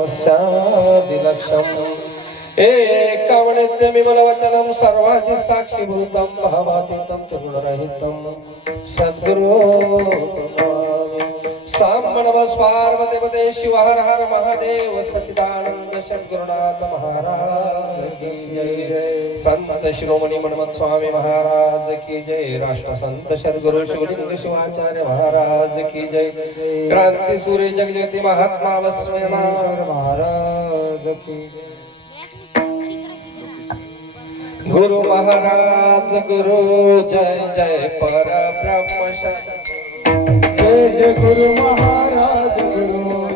पश्चादिलक्षम् एकवनित्यमिमलवचनं सर्वादि साक्षिभूतं भावातीतं च गुणरहितं सद्गुरो नमामि। पार्वतीपते शिव हर हर महादेव सच्चिदानंद सद्गुरुनाथ महाराज की जय। संत शिरोमणि मन्मथ स्वामी महाराज की जय। राष्ट्र संत सद्गुरु शिवलिंग शिवाचार्य महाराज की जय। क्रांति सूर्य जगज्योति महात्मा वस्त्रनाथ महाराज की जय। गुरु महाराज गुरु जय जय पर ब्रह्म जय जय गुरु महाराज गुरु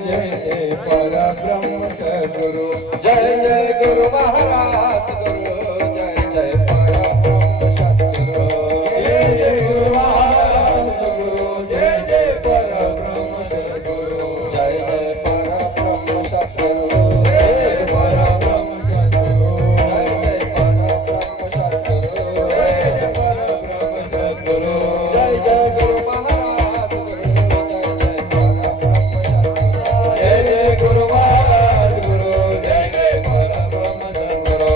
जय जय पर ब्रह्म सद्गुरु जय जय गुरु महाराज गुरु जय जय पर ब्रह्म सद्गुरु जय जय गुरु महाराज गुरु जय जय पर ब्रह्म सद्गुरु जय जय पर ब्रह्म सद्गुरु जय पर ब्रह्म सद्गुरु जय जय पर ब्रह्म सद्गुरु जय पर ब्रह्म सद्गुरु जय जय गुरु महाराज जय जय गुरु महाराज गुरु जय जय पर ब्रह्म सद्गुरु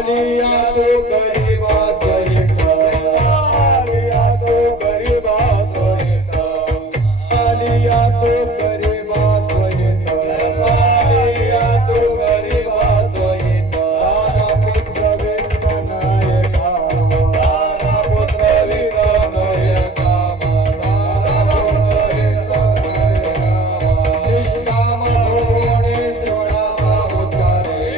आलिया तो गरीबा सहित आलिया तो गरीबा सहित आलिया तो गरीबा सहित आलिया तो गरीबा सहित दानपुत्र विनायका दानपुत्र विनायका निष्काम भुवनेश्वर उच्चारे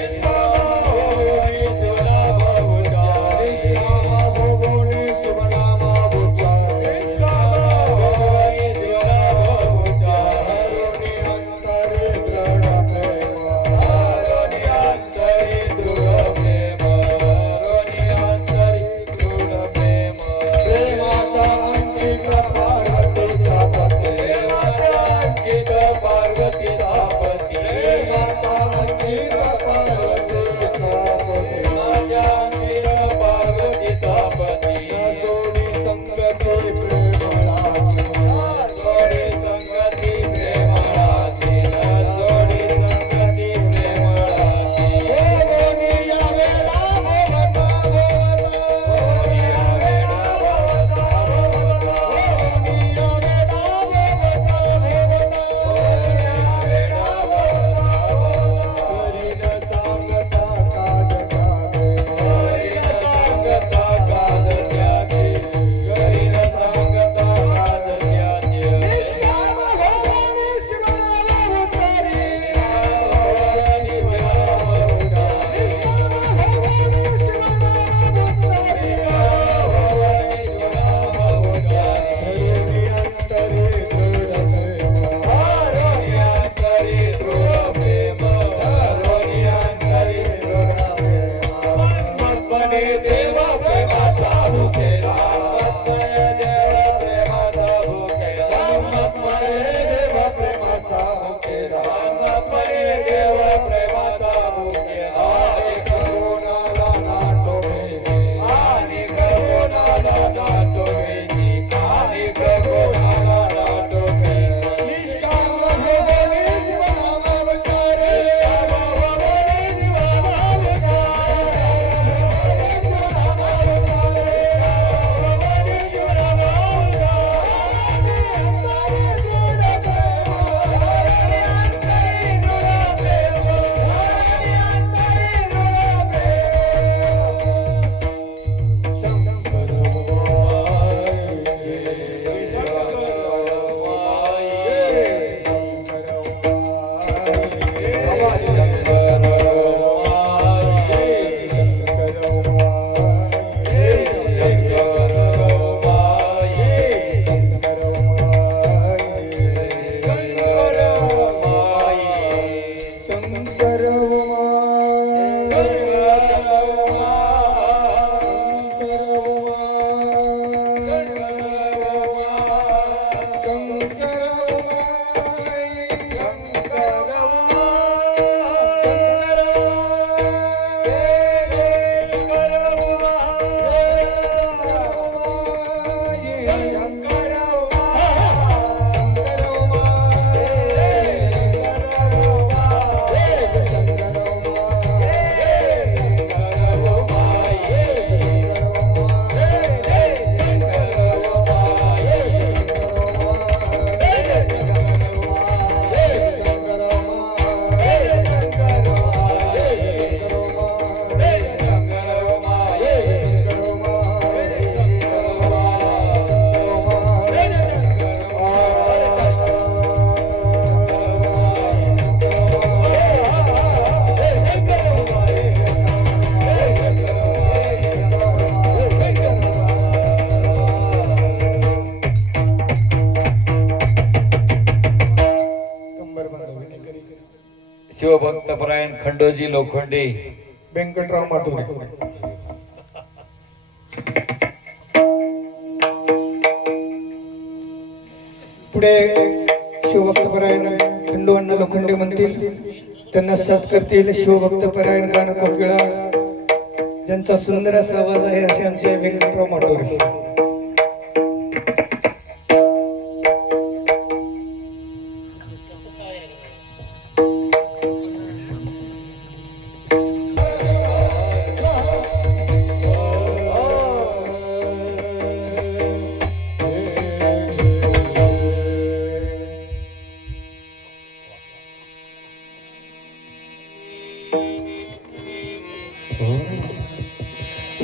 शिवभक्तपरायण खंडोजी लोखंडे व्यंकटराव माटुरे पुढे शिवभक्तपरायण खंडोअण्णा लोखंडे म्हणतील, त्यांना साथ करतील शिवभक्तपरायण गाणं कोकिळा, ज्यांचा सुंदर असा आवाज आहे असे आमचे व्यंकटराव माटुरे.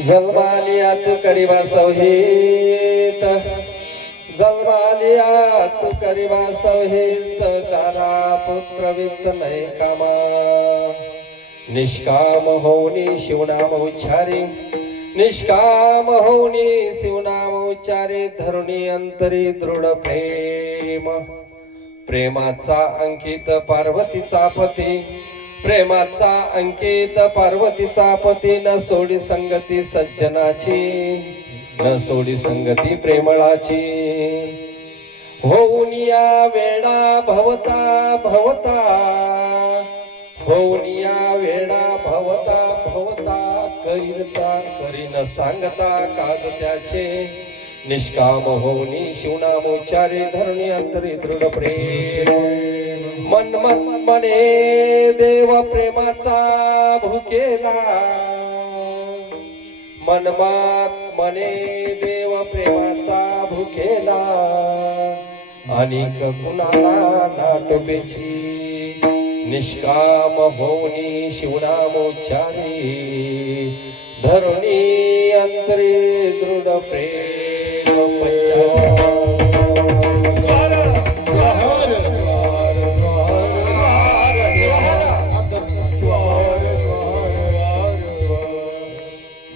जन्मालिया तू करीबा संहित जन्मालिया तू करीबा संहित तारा पुत्र वित्त नाही कामा निष्काम होनी शिवनाम उच्चारे निष्काम होनी शिवनाम उच्चारे धरुणी अंतरी दृढ प्रेम प्रेमाचा अंकित पार्वतीचा पती प्रेमाचा अंकित पार्वतीचा पती न सोडी संगती सज्जनाची न सोडी संगती प्रेमळाची होऊनिया वेडा भवता भवता होऊनिया वेडा भवता भवता करीता करीन सांगता काज त्याचे निष्काम होनी शिवनाम उच्चारे धरणी अंतरी दृढ प्रेम मनमत मने देव प्रेमाचा भुकेला मनमात मने देव प्रेमाचा भुकेला अनेक कुणाला नाटोपेची निष्काम होनी शिवनाम उच्चारे धरुणी अंतरी दृढ प्रेम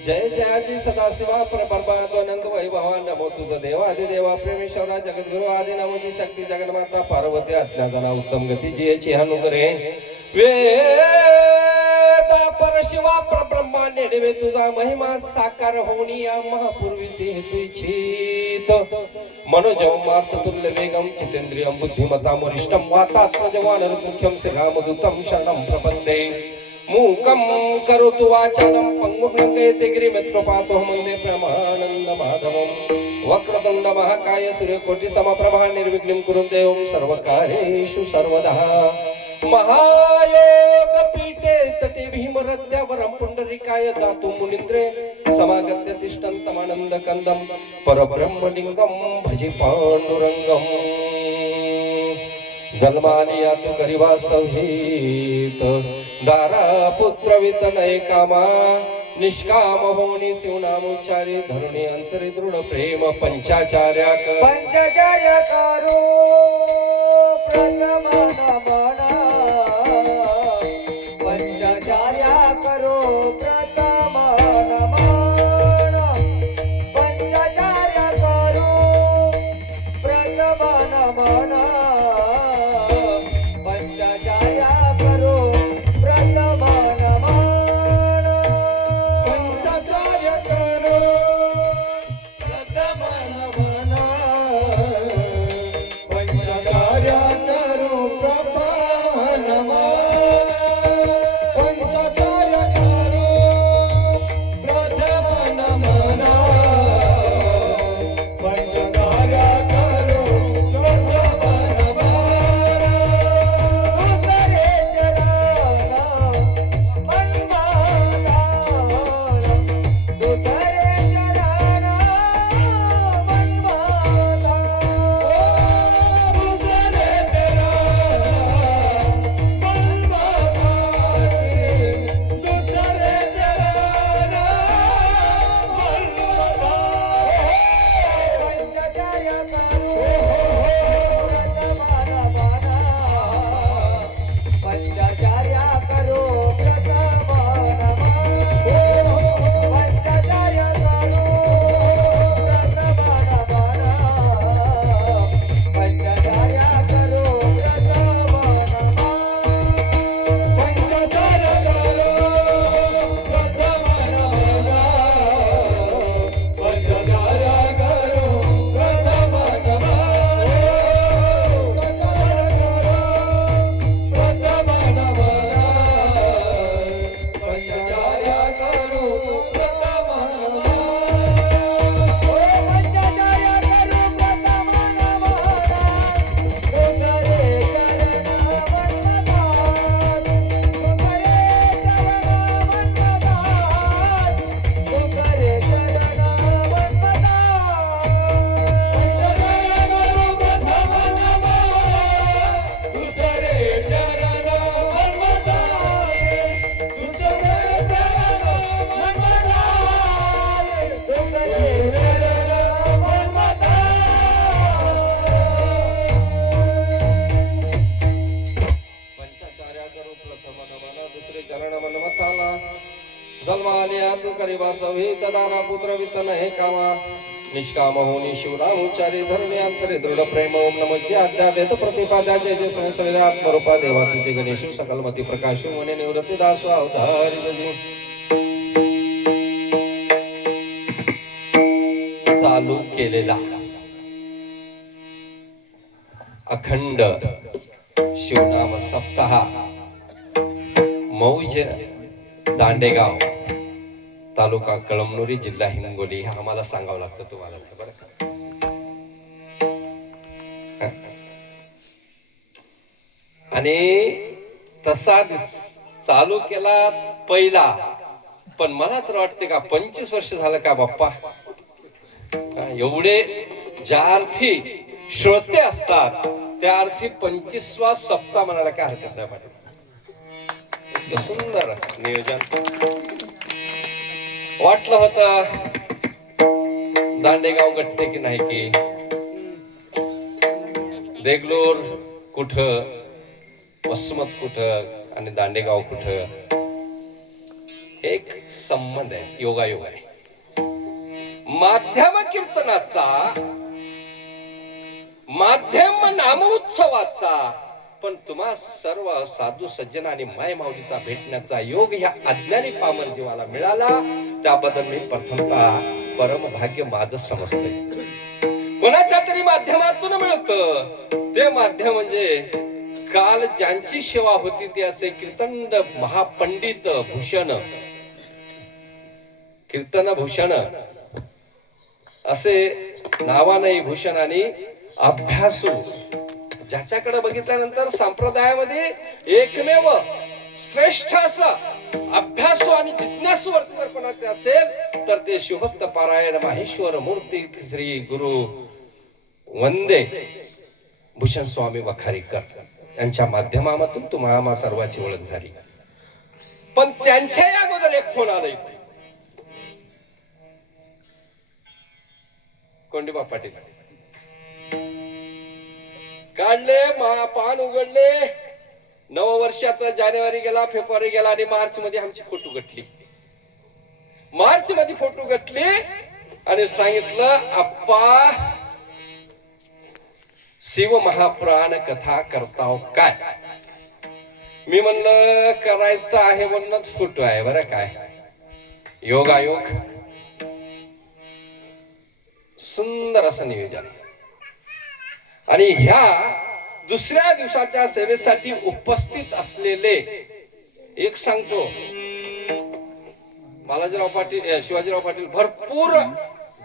जय जयाजी सदाशिवा परब्रह्मानंद वैभवा नमो तुझ देवा आदिदेवा प्रेमेश्वरा जगद्गुरु आदि नमोची शक्ती जगन्माता पार्वती अज्ञाजना उत्तम गती जियेची हनुकरे वेदा परशिवा परब्रह्मा नेडवे तुझा महिमा साकार होणी या महापूर्वीसी हेतु इच्छित मनोजव मार्थ तुल्य वेगम चितेंद्रियम बुद्धिमता वरिष्ठम वातात्मजवान मुख्यम श्रीरामदूतम शरणं प्रपद्ये मूकं करोतु वाचालं पंगुं लङ्घयते गिरिमित्रपातो वन्दे परमानन्द माधवं वक्रतुण्ड महाकाय सूर्यकोटि समप्रभा निर्विघ्नं कुरु देवं सर्वकार्येषु सर्वदा महायोग पीठे तटे भीमरद्यावरं पुंडरीकाय दातु मुनीन्द्रे समागत्य तिष्ठन्तमानन्द कंदं परब्रह्मलिंगं भजे पांडुरंगं जन्मालिया तू करीवा संहित दारा पुत्र वितनय कामा निष्काम होनी शिवनाम उच्चारे धरुणी अंतरी दृढ प्रेम पंचाचार्या करो प्रथम नमना पंचाचार्या करो प्रथम नमना पंचाचार्या करो प्रथम नमना पंचाचार्या करो प्रथम नमना पंचाचार्य करो प्रथम नमना पंचाचार्य करो प्रथम नव्हे दाना पुत्र वित्त हे कामा निष्काम होनी शिवरामुचारी धरणी अंतरे दृढ प्रेम ओम नमः आद्या वेद प्रतिपाद्या जय जय संसवेद आत्मरूपा देवा तुझे गणेश सकलमती प्रकाश मने निवृत्ती दास अवधारी जी चालू केलेला अखंड शिवनाम सप्ताह मौज दांडेगाव तालुका कळमनुरी जिल्हा हिंगोली हे आम्हाला सांगावं लागतं तुम्हाला बरं का आणि तसा चालू केला पहिला पण मला तर वाटते का 25 वर्ष झालं का बाप्पा एवढे ज्या अर्थी श्रोते असतात त्या अर्थी 25वा सप्ताह म्हणायला काय हरकत नाही पाटील सुंदर नियोजन वाटलं होतं दांडेगाव गट्टे की नाही की देगलूर कुठं वसमत कुठं आणि दांडेगाव कुठं एक संबंध आहे योगायोग आहे माध्यम कीर्तनाचा माध्यम नामोत्सवाचा पण तुम्हा सर्व साधू सज्जन आणि माय माऊलीचा भेटण्याचा योग ह्या अज्ञानी पामर जीवाला मिळाला त्याबद्दल मी प्रथमतः परम भाग्य माझं समजतोय कोणाच्या तरी माध्यमातून मिळतं ते माध्यम म्हणजे काल ज्यांची सेवा होती ते असे कीर्तन महापंडित भूषण कीर्तन भूषण असे नावाने भूषण आणि अभ्यासू ज्याच्याकडे बघितल्यानंतर संप्रदायामध्ये एकमेव श्रेष्ठ असं अभ्यासू आणि जिज्ञासू वरती जर कोणाचे असेल तर ते शिवभक्त पारायण माहेश्वर मूर्ती श्री गुरु वंदे भूषण स्वामी वखारीकर यांच्या माध्यमातून तुम्हा आम्हा सर्वांची ओळख झाली पण त्यांच्या अगोदर एक फोन आला कोंडीबा पाटील काढले पान उघडले नववर्षाचा जानेवारी गेला फेब्रुवारी गेला आणि मार्च मध्ये आमची फोटो गटली मार्च मध्ये फोटो गटली आणि सांगितलं आप्पा शिव महापुराण कथा करताव काय मी म्हणलं करायचं आहे म्हणूनच फोटो आहे बरं काय योगायोग सुंदर असं नियोजन आणि ह्या दुसऱ्या दिवसाच्या सेवेसाठी उपस्थित असलेले एक सांगतो बालाजीराव पाटील शिवाजीराव पाटील भरपूर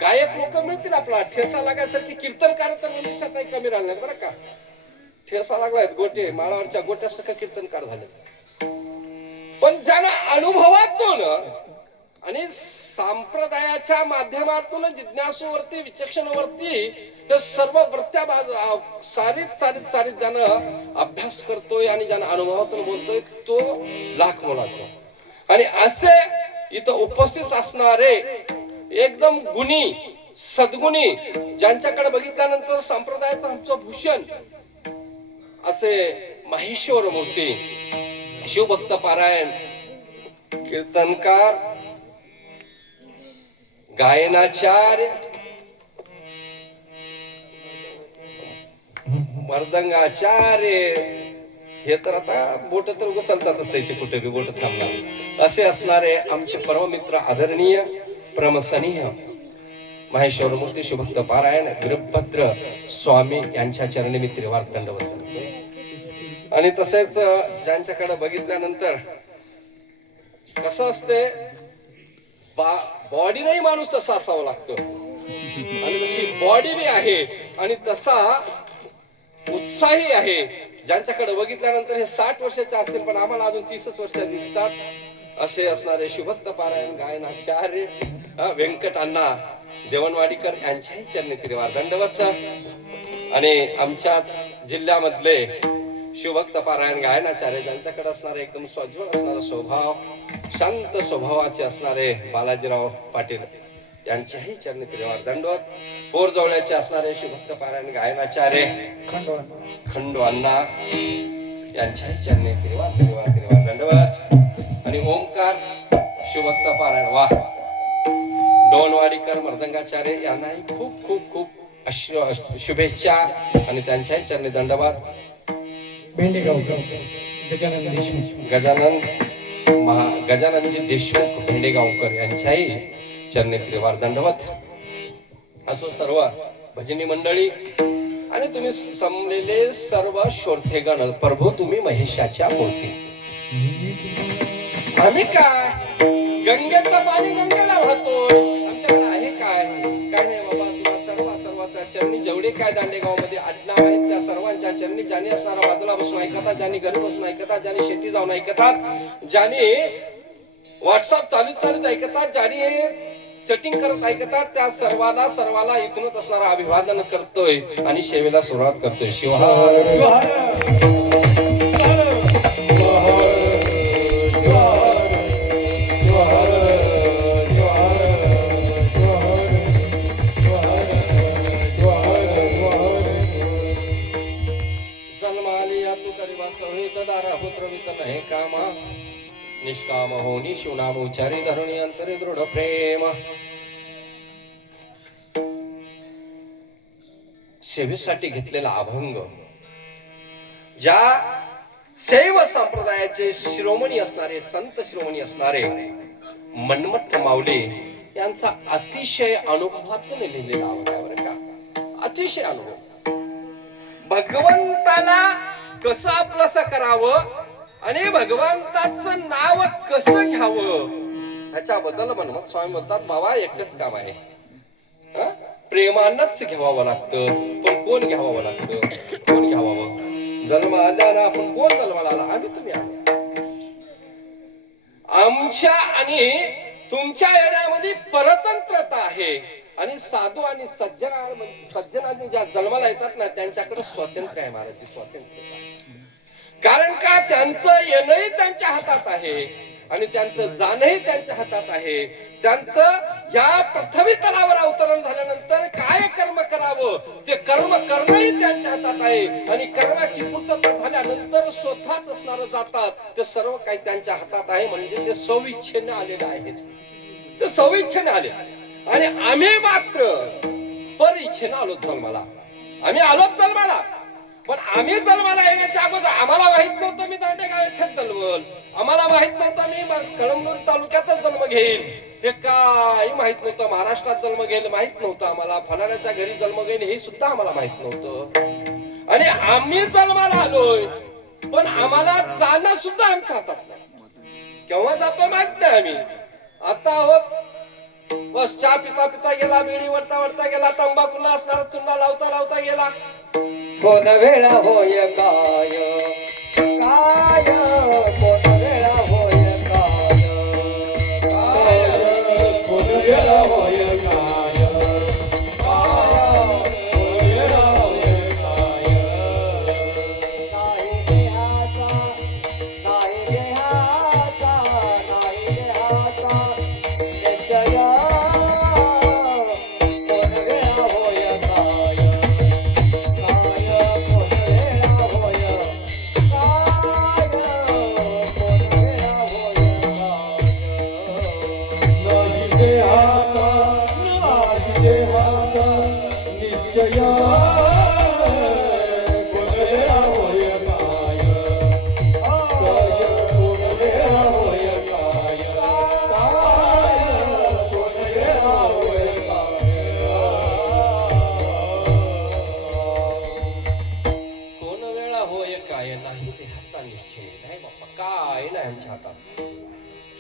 गायक लोक मिळतील आपला ठेसा लागायसारखी कीर्तनकार तर मनुष्यात काही कमी राहिले बरं का ठेसा लागलाय गोटे माळावरच्या गोट्यासारखं कीर्तनकार झाले पण ज्यांना अनुभवातून आणि संप्रदायाच्या माध्यमातून जिज्ञासूवरती विचक्षणावरती हे सर्व वृत्त्या सारीत ज्यानं अभ्यास करतोय आणि ज्यानं अनुभवातून बोलतोय तो लाख मोलाचा आणि असे इथं उपस्थित असणारे एकदम गुणी सद्गुणी ज्यांच्याकडे बघितल्यानंतर संप्रदायाचं आमचं भूषण असे माहेश्वर मूर्ती शिवभक्त पारायण कीर्तनकार गायनाचार्य मर्दंगाचार्य हे तर आता बोट तर उचलतातच त्याचे कुठे बी बोट थांबणार असे असणारे आमचे परममित्र आदरणीय प्रमसनीय माहेश्वर मूर्ती शिवभक्त पारायण वीरभद्र स्वामी यांच्या चरणी मी त्रिवार दंडवत करतो आणि तसेच ज्यांच्याकडे बघितल्यानंतर कसं असते बॉडी नाही माणूस तसा असावा लागतो आणि तशी बॉडी बी आहे आणि तसा उत्साही आहे ज्यांच्याकडे बघितल्यानंतर हे 60 वर्षाचे असतील पण आम्हाला अजून 30 वर्ष दिसतात असे असणारे शिवभक्त पारायण गायनाचार्य व्यंकट अण्णा देवणवाडीकर यांच्याही चरणी त्रिवार दंडवत आणि आमच्याच जिल्ह्यामधले शिवभक्त पारायण गायनाचार्य ज्यांच्याकडे असणारे एकदम सज्वल असणारा स्वभाव शांत स्वभावाचे असणारे बालाजीराव पाटील यांच्याही चरणी त्रिवार दंडवत पोरजवळ्याचे असणारे शिवभक्त पारायण गायनाचार्य खंडू अण्णा यांच्याही चरणी त्रिवार दंडवत आणि ओंकार शिवभक्त पारायण वाह गवनवाडीकर मर्दंगाचार्य यांनाही खूप खूप खूप शुभेच्छा आणि त्यांच्याही चरणी दंडवाद. भेंडेगावकर गजानन देशमुख गजाननजी देशमुख भेंडेगावकर यांच्याही चरणी त्रिवार दंडवत. असो सर्व भजनी मंडळी आणि तुम्ही समलेले सर्व श्रोतेगण, प्रभू तुम्ही महेशाच्या मूर्ती. आम्ही काय गंगेचं पाणी गंगेला वाहतोय, आमच्याकडे आहे काय? काय नाही बाबा. तुम्हा सर्वांच्या चरणी जेवढे काय दांडेगाव मध्ये आडनाव आहेत त्या सर्वांच्या चरणी, ज्याने असणारा बाजूला बसून ऐकतात, ज्याने घरी बसून ऐकतात, ज्याने शेती जाऊन ऐकतात, ज्याने व्हॉट्सअप चालूच ऐकतात, ज्याने चटिंग करत ऐकतात, त्या सर्वाला इथूनच असणारा अभिवादन करतोय आणि सेवेला सुरुवात करतोय. शिवहार. कामा निष्काम होनी शिवनाम उच्चारी धरुणी अंतरी दृढ प्रेम. सेवेसाठी घेतलेला अभंग, ज्या शैव संप्रदायाचे शिरोमणी असणारे संत शिरोमणी असणारे मन्मथ माऊली यांचा अतिशय अनुभवातून लिहिलेला अभंग आहे बरं का. अतिशय अनुभव. भगवंताला कसं आपलंसं करावं आणि भगवंताचं नाव कसं घ्यावं ह्याच्याबद्दल मन्मथ स्वामी बोलतात, बाबा एकच काम आहे, प्रेमानच घ्यावं लागतं. पण कोण घ्यावं लागतं? कोण घ्यावं? जन्म आला ना, आपण कोण जन्माला आला? आम्ही, तुम्ही आलो. आमच्या आणि तुमच्या येण्यामध्ये परतंत्रता आहे आणि साधू आणि सज्जनांनी ज्या जन्माला येतात ना त्यांच्याकडे स्वातंत्र्य आहे महाराज, स्वातंत्र्य. कारण का त्यांचं येणंही त्यांच्या हातात आहे आणि त्यांचं जाणंही त्यांच्या हातात आहे. त्यांचं या पृथ्वी तलावर अवतरण झाल्यानंतर काय कर्म करावं ते कर्म करणंही त्यांच्या हातात आहे आणि कर्माची पूर्तता झाल्यानंतर स्वतःच असणार जातात. ते सर्व काही त्यांच्या हातात आहे. म्हणजे ते स्वइच्छेने आलेले आहेत. ते स्वइच्छेने आले आणि आम्ही मात्र पर इच्छेने आलो जन्माला. आम्ही आलोच जन्माला, पण आम्ही जन्माला येण्याच्या अगोदर आम्हाला माहित नव्हतं मी दांडेगाव येथेच जन्मल. आम्हाला माहित नव्हतं मी कळमनुर तालुक्यातच जन्म घेईल. हे काही माहित नव्हतं. महाराष्ट्रात जन्म घेईल माहित नव्हतं आम्हाला. फलाण्याच्या घरी जन्म घेईल हे सुद्धा आम्हाला माहित नव्हतं. आणि आम्ही जन्माला आलोय पण आम्हाला जाणं सुद्धा आमच्या हातात नाही. केव्हा जातो माहित नाही आम्ही. आता आहोत बस चहा पिता पिता गेला, बिडी वरता वरता गेला, तंबाखूला असणारा चुना लावता लावता गेला. कोण वेळा होय काय काय, कोण वेळा होय काय काय, कोण वेळा होय काय काय, कोण वेळा होय काय. नाही देहाचा, नाही देहाचा, नाही देहाचा निश्चय, कोण वेळा होय काय.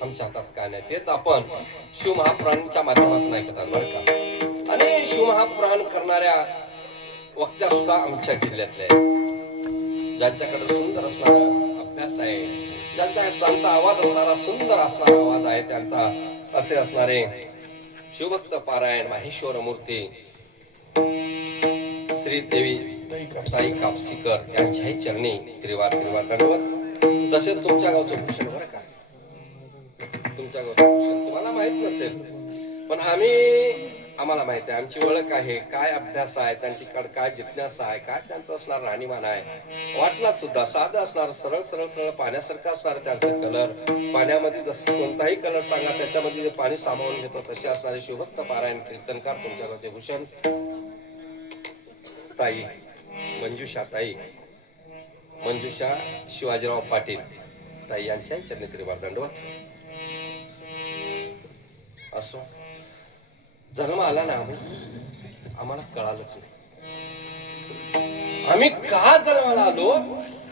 आमच्या हातात काय नाही. तेच आपण शिवमहापुराणाच्या माध्यमातून ऐकतात बरं का. आणि शिवमहापुराण करणाऱ्या वक्त्या सुद्धा आमच्या जिल्ह्यातल्या आहेत. ज्यांच्याकडे सुंदर असणारा अभ्यास आहे, ज्यांचा आवाज असणारा सुंदर असणारा आवाज आहे, त्यांचा असे असणारे शिवभक्त पारायण माहेश्वर मूर्ती श्री देवी ताई कापसीकर यांच्याही चरणी त्रिवार त्रिवार दंडवत. तसेच तुमच्या गावचं भूषण बरं का. तुमच्या गावचं भूषण तुम्हाला माहित नसेल पण आम्ही आम्हाला माहिती आहे, आमची ओळख आहे, काय अभ्यास आहे त्यांच्याकडे, काय जिज्ञासा आहे, काय त्यांचं असणार राहणीमान आहे, वाटलाच सुद्धा साधं असणार, सरळ सरळ सरळ पाण्यासारखं असणार त्यांचं कलर. पाण्यामध्ये जसं कोणताही कलर सांगा त्याच्यामध्ये जे पाणी सामावून घेतो तसे असणारे शिवभक्त पारायण कीर्तनकार तुमच्या राजभूषण ताई, मंजुषा ताई, मंजुषा शिवाजीराव पाटील ताई यांच्या चरणी त्रिवार दंडवत. असो, जन्म आला ना आम्हाला कळालंच नाही आम्ही का जन्माला आलो,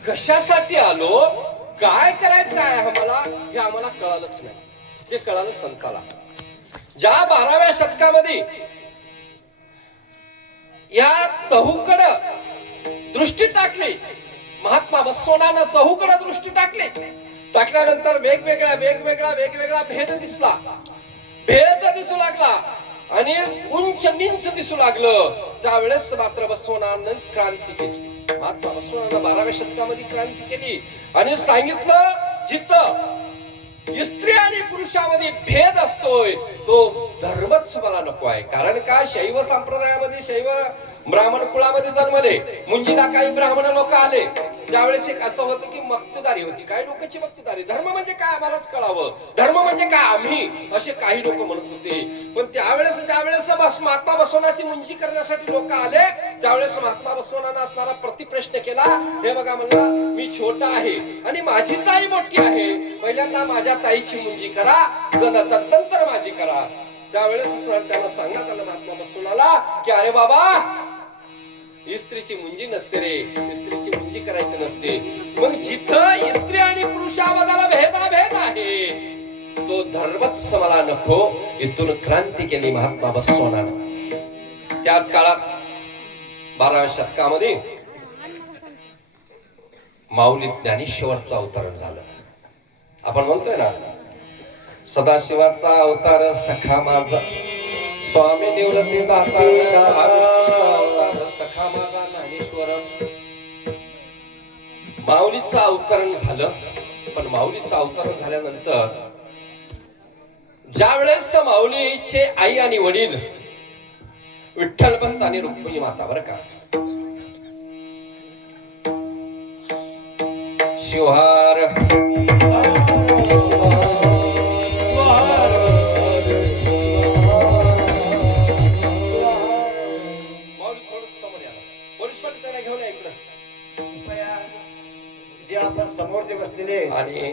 कशासाठी आलो, काय करायचं आहे आम्हाला हे आम्हाला कळालंच नाही. हे कळालं संताला. ज्या 12व्या शतकामध्ये या चहूकडं दृष्टी टाकली, महात्मा बसवनानं चहूकडं दृष्टी टाकली. टाकल्यानंतर वेगवेगळा भेद दिसला, भेद दिसू लागला आणि उंच नींच दिसू लागलं. त्यावेळेस मात्र बसवनानं क्रांती केली. महात्मा बसवनानं 12व्या शतकामध्ये क्रांती केली आणि सांगितलं, जिथं स्त्री आणि पुरुषामध्ये भेद असतोय तो धर्मच मला नको आहे. कारण का, शैव संप्रदायामध्ये, शैव ब्राह्मण कुळामध्ये जन्मले, मुंजीला काही ब्राह्मण लोक आले. त्यावेळेस एक असं होतं की मक्तेदारी होती, काही लोकांची मक्तेदारी. धर्म म्हणजे काय आम्हालाच कळावं, धर्म म्हणजे काय आम्ही, असे काही लोक म्हणत होते. पण ज्यावेळेस महात्मा बसवनाची मुंजी करण्यासाठी लोक आले, त्यावेळेस महात्मा बसवनानं असणारा प्रतिप्रश्न केला. हे बघा म्हणला, मी छोटा आहे आणि माझी ताई मोठी आहे, पहिल्यांदा माझ्या ताईची मुंजी करा, तदनंतर माझी करा. त्यावेळेस त्यांना सांगण्यात आलं महात्मा बसवनाला की अरे बाबा, स्त्रीची मुंजी नसते रे, स्त्रीची मुंजी करायची नसते. मग जिथं स्त्री आणि पुरुषाबद्दल भेदाभेद आहे तो धर्मच मला नको. इथून क्रांती केली महात्मा बसवनानं. त्याच काळात 12व्या शतकामध्ये माऊली ज्ञानेश्वरचं अवतरण झालं. आपण म्हणतोय ना, सदाशिवाचा अवतार सखा माझा, स्वामी निवृत्ती दाता अवतार सखा माझा ज्ञानेश्वर. माऊलीचं अवतरण झालं. पण माऊलीचं अवतरण झाल्यानंतर ज्या वेळेस माऊलीचे आई आणि वडील विठ्ठलपंत आणि रुक्मिणी माता, बरं का, शिवहार जे आपण समोर जे बसलेले आणि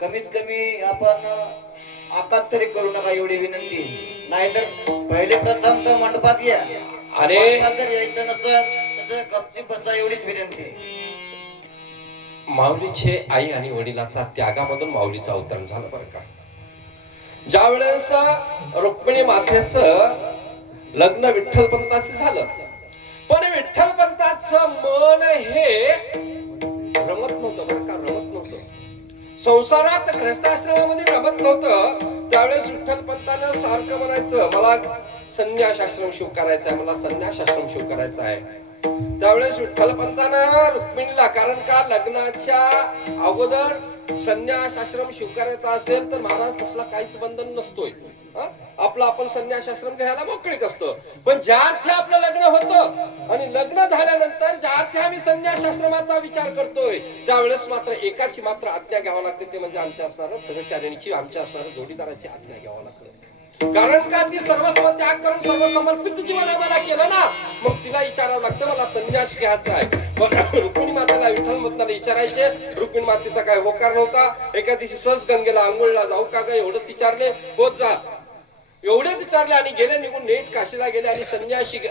कमीत कमी आपण आकात तरी करू नका एवढी विनंती. नाहीतर पहिले प्रथम तर मंडपात या आणि मंडपात जर यायचं नसत तर गपचीप बसा एवढीच विनंती. माऊलीचे आई आणि वडिलाचा त्यागामधून माऊलीचं अवतरण झालं, बरं का. ज्या वेळेस रुक्मिणी मातेचं लग्न विठ्ठलपंताशी झालं, पण विठ्ठलपंताचं मन हे रमत नव्हतं, बरं का, रमत नव्हतं. संसारात ग्रहस्थाश्रमामध्ये रमत नव्हतं. त्यावेळेस विठ्ठलपंतानं सारखं म्हणायचं, मला संन्यास आश्रम शिव करायचा आहे, मला संन्यास आश्रम शिव करायचा आहे. त्यावेळेस विठ्ठलपंतानं रुक्मिणीला, कारण का लग्नाच्या अगोदर संन्यास आश्रम शिव करायचा असेल तर महाराज तसला काहीच बंधन नसतोय. आपलं आपण संन्यास आश्रम घ्यायला मोकळीक असतो. पण ज्या अर्थी आपलं लग्न होतं आणि लग्न झाल्यानंतर ज्या अर्थी आम्ही संन्यास आश्रमाचा विचार करतोय, त्यावेळेस मात्र एकाची मात्र आज्ञा घ्यावा लागते, ते म्हणजे आमच्या असणाऱ्या सहचारिणीची, आमच्या असणाऱ्या जोडीदाराची आज्ञा घ्यावा लागते. कारण का, ती सर्वस्व त्याग करून सर्वसमर्पित जीवन आम्हाला केलं ना, मग तिला विचारावं लागतं मला संन्यास घ्यायचा आहे. मग रुक्मिणी मातेला विठ्ठलपंताला विचारायचे. रुक्मिणी मातेचा काय होकार नव्हता. एका दिवशी सहज गंगेला आंघोळीला जाऊ का ग, एवढंच विचारले, होत जा, एवढेच विचारले आणि गेले निघून. नेट काशीला गेले आणि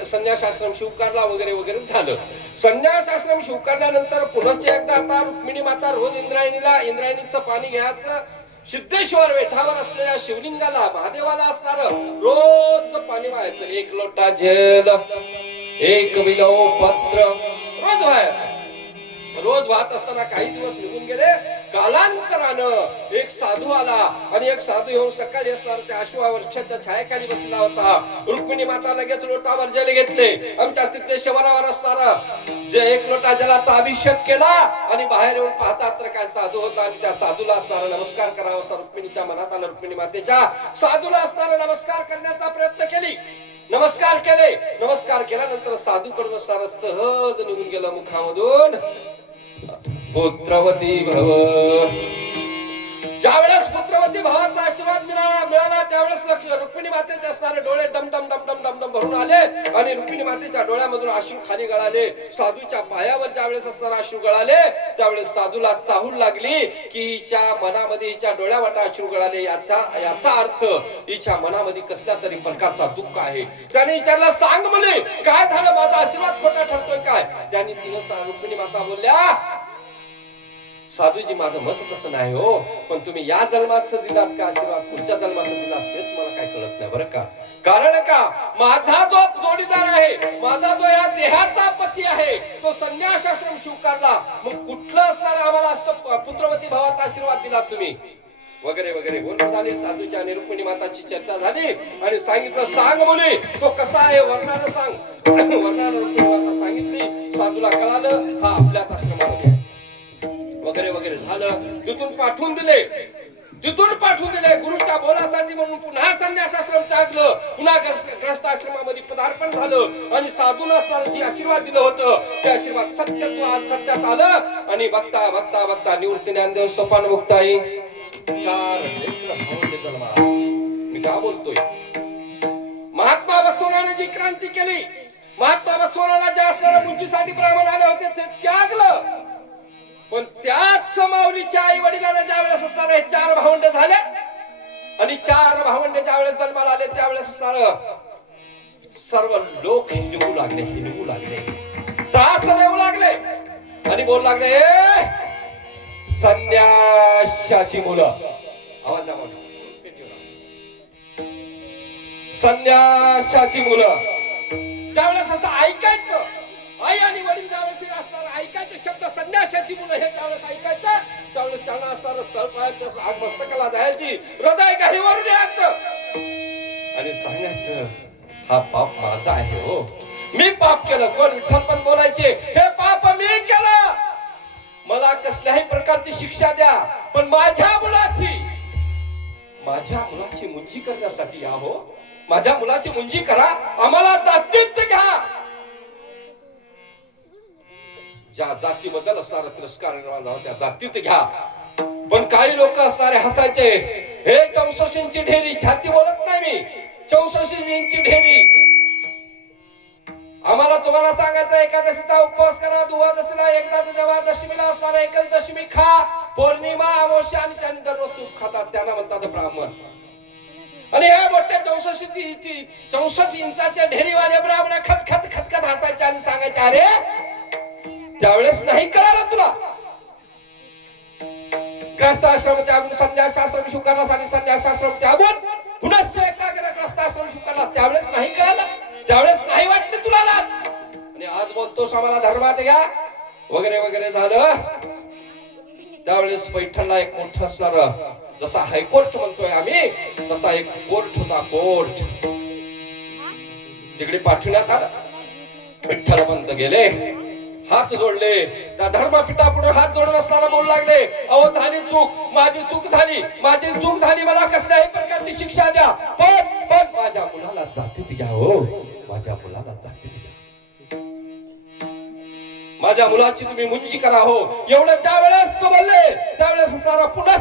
संन्यास आश्रम स्वीकारला वगैरे वगैरे झालं. संन्यास आश्रम स्वीकारल्यानंतर पुनश्च एकदा आता रुक्मिणी माता रोज इंद्रायणीचं पाणी घ्यायचं. सिद्धेश्वर वेठावर असलेल्या शिवलिंगाला, महादेवाला असणार रोज पाणी व्हायचं. 1 लोटा जल 1 विलो पत्र रोज व्हायचं. रोज वाहत असताना काही दिवस निघून गेले. कालांतरानं एक साधू आला आणि एक साधू येऊन सकाळी असणार त्या अश्वा वृक्षाच्या छायाखाली बसला होता. रुक्मिणी माता लगेच लोटावर जल घेतले. आमच्या सिद्धेश्वरावर असणारा जे 1 लोटा जलाचा अभिषेक केला आणि बाहेर येऊन पाहतात तर काय साधू होता आणि त्या साधूला असणारा नमस्कार करावा रुक्मिणीच्या मनात आलं. रुक्मिणी मातेच्या साधूला असणारा नमस्कार करण्याचा प्रयत्न केली. नमस्कार केले. नमस्कार केल्यानंतर साधूकडून असणारा सहज निघून गेला मुखामधून, पुत्रवती भव. ज्यावेळेस पुत्रवती भावाचा आशीर्वाद मिळाला त्यावेळेस रुक्मिणी मातेचे असणारे डोळे डम डम डम डम डम डम भरून आले आणि रुक्मिणी मातेच्या डोळ्यामधून अश्रू खाली गळाले. साधूच्या पायावर ज्यावेळेस असणारा अश्रू गळाले त्यावेळेस साधूला चाहूल लागली की हिच्या मनामध्ये, हिच्या डोळ्यावाटा अश्रू गळाले, याचा अर्थ हिच्या मनामध्ये कसल्या तरी प्रकारचा दुःख आहे. त्याने विचारला, सांग म्हणे काय झालं, माझा आशीर्वाद खोटा ठरतोय काय? त्याने तिनं रुक्मिणी माता बोलल्या, साधूजी माझं मत तसं नाही हो, पण तुम्ही या जन्माचं दिलात का आशीर्वाद, पुढच्या जन्माचं दिलात तेच मला काय कळत नाही बरं का. कारण का माझा जो जोडीदार आहे, माझा जो या देहाचा पती आहे, तो संन्यास आश्रम स्वीकारला, मग कुठलं असणार आम्हाला पुत्रवती भावाचा आशीर्वाद दिलात तुम्ही वगैरे वगैरे बोलणं झाले. साधूच्या आणि रुक्मिणी माताची चर्चा झाली आणि सांगितलं, सांग मुली तो कसा आहे, वर्णानं सांग. वर्णानं रुक्मिणी माता सांगितली. साधूला कळालं हा आपल्याच आश्रमामध्ये वगैरे वगैरे झालं. तिथून पाठवून दिले गुरुच्या बोलासाठी म्हणून पुन्हा संन्यास आश्रम त्यागलं, पुन्हा ग्रस्त आश्रमामध्ये पदार्पण झालं आणि साधूला जी आशीर्वाद दिलं होतं ते आशीर्वाद सत्यात आलं आणि बघता बघता बघता निवृत्ती ज्ञानदेव सोपान मुक्ताई 4 लेकरं भावंडे जन्माला. मी का बोलतोय, महात्मा बसवण्याने जी क्रांती केली, महात्मा बसवण्याला ज्या असणाऱ्या मुंजीसाठी ब्राह्मण आले होते ते त्यागलं, पण त्याच माऊलीच्या आई वडिलांना ज्या वेळेस असणारे 4 भावंड झाले आणि 4 भावंडे ज्या वेळेस जन्माला आले त्यावेळेस असणार सर्व लोक हिंदू लागले, त्रास देऊ लागले आणि बोलू लागले, संन्याशाची मुलं. आवाज दाबा. संन्याशाची मुलं. ज्यावेळेस असं ऐकायचं, आई आणि वडील ज्यावेळेस असणार ऐकायचे शब्द संन्याशाची मुलं हे ज्यावेळेस ऐकायचं त्यावेळेस त्यांना असणार तळपायाचं आग मस्तकाला जायची, हृदय गाहीवर यायचं आणि सांगायचं, हा पाप माझा आहे हो, मी पाप केलं. कोण विठ्ठलपंत बोलायचे, हे पाप मी केलं, मला कसल्याही प्रकारची शिक्षा द्या, पण माझ्या मुलाची मुंजी करण्यासाठी या हो, माझ्या मुलाची मुंजी करा, आम्हाला जातीत घ्या. ज्या जातीबद्दल असणारा तिरस्कार निर्माण झाला त्या जातीत घ्या. पण काही लोक असणारे हसायचे, हे 64 इंची ढेरी, छाती बोलत नाही मी, 64 इंची ढेरी. आम्हाला तुम्हाला सांगायचं, एकादशीचा उपवास करा, द्वादशीला एकदाच जेव्हा दशमीला असणारा एकच दशमी खा, पौर्णिमा अमावस्या आणि त्यांनी दररोज तूप खातात, त्यांना म्हणतात ब्राह्मण. आणि हे मोठ्या 64 इंचाच्या ढेरीवाले ब्राह्मण खत खत खत खत हसायचे आणि सांगायचे, अरे त्यावेळेस नाही कळालं तुला, ग्रस्त आश्रम त्यागून संन्यास आश्रम स्वीकारलास आणि संन्यास आश्रम त्यागून पुन्हा एकदा गेला ग्रस्त आश्रम स्वीकारलास, त्यावेळेस नाही कळालं, त्यावेळेस नाही वाटलं तुला लाज, आणि आज बोलतोस आम्हाला धर्मात घ्या वगैरे वगैरे झालं. त्यावेळेस पैठणला एक मोठं असणार, जसा हायकोर्ट म्हणतोय आम्ही तसा एक कोर्ट होता, कोर्ट. तिकडे पाठवण्यात आलं. विठ्ठलपंत गेले, हात जोडले, त्या धर्मपीठापुढे हात जोडून असणारा बोलू लागले, अहो झाली चूक, माझी चूक झाली, मला कसल्याही प्रकारची शिक्षा द्या, पण माझ्या मुलाला जातीत घ्या हो, माझ्या मुलाला जातीत घ्या, माझ्या मुलाची तुम्ही मुंजी करा हो. एवढं ज्या वेळेस बोलले त्यावेळेस असणारा पुन्हा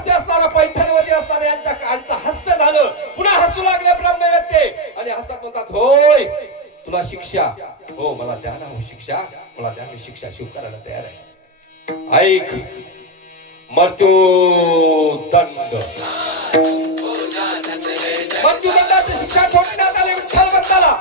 पैठणमध्ये असणारा यांचं हास्य झालं, पुन्हा हसू लागले ब्रह्मवेत्ते आणि हसत म्हणतात, होय तुला शिक्षा, हो मला द्या ना हो शिक्षा, मला द्या, मी शिक्षा स्वीकारायला तयार आहे. ऐक, मृत्यूदंडाची शिक्षा ठोकण्यात आली विठ्ठलपंताला.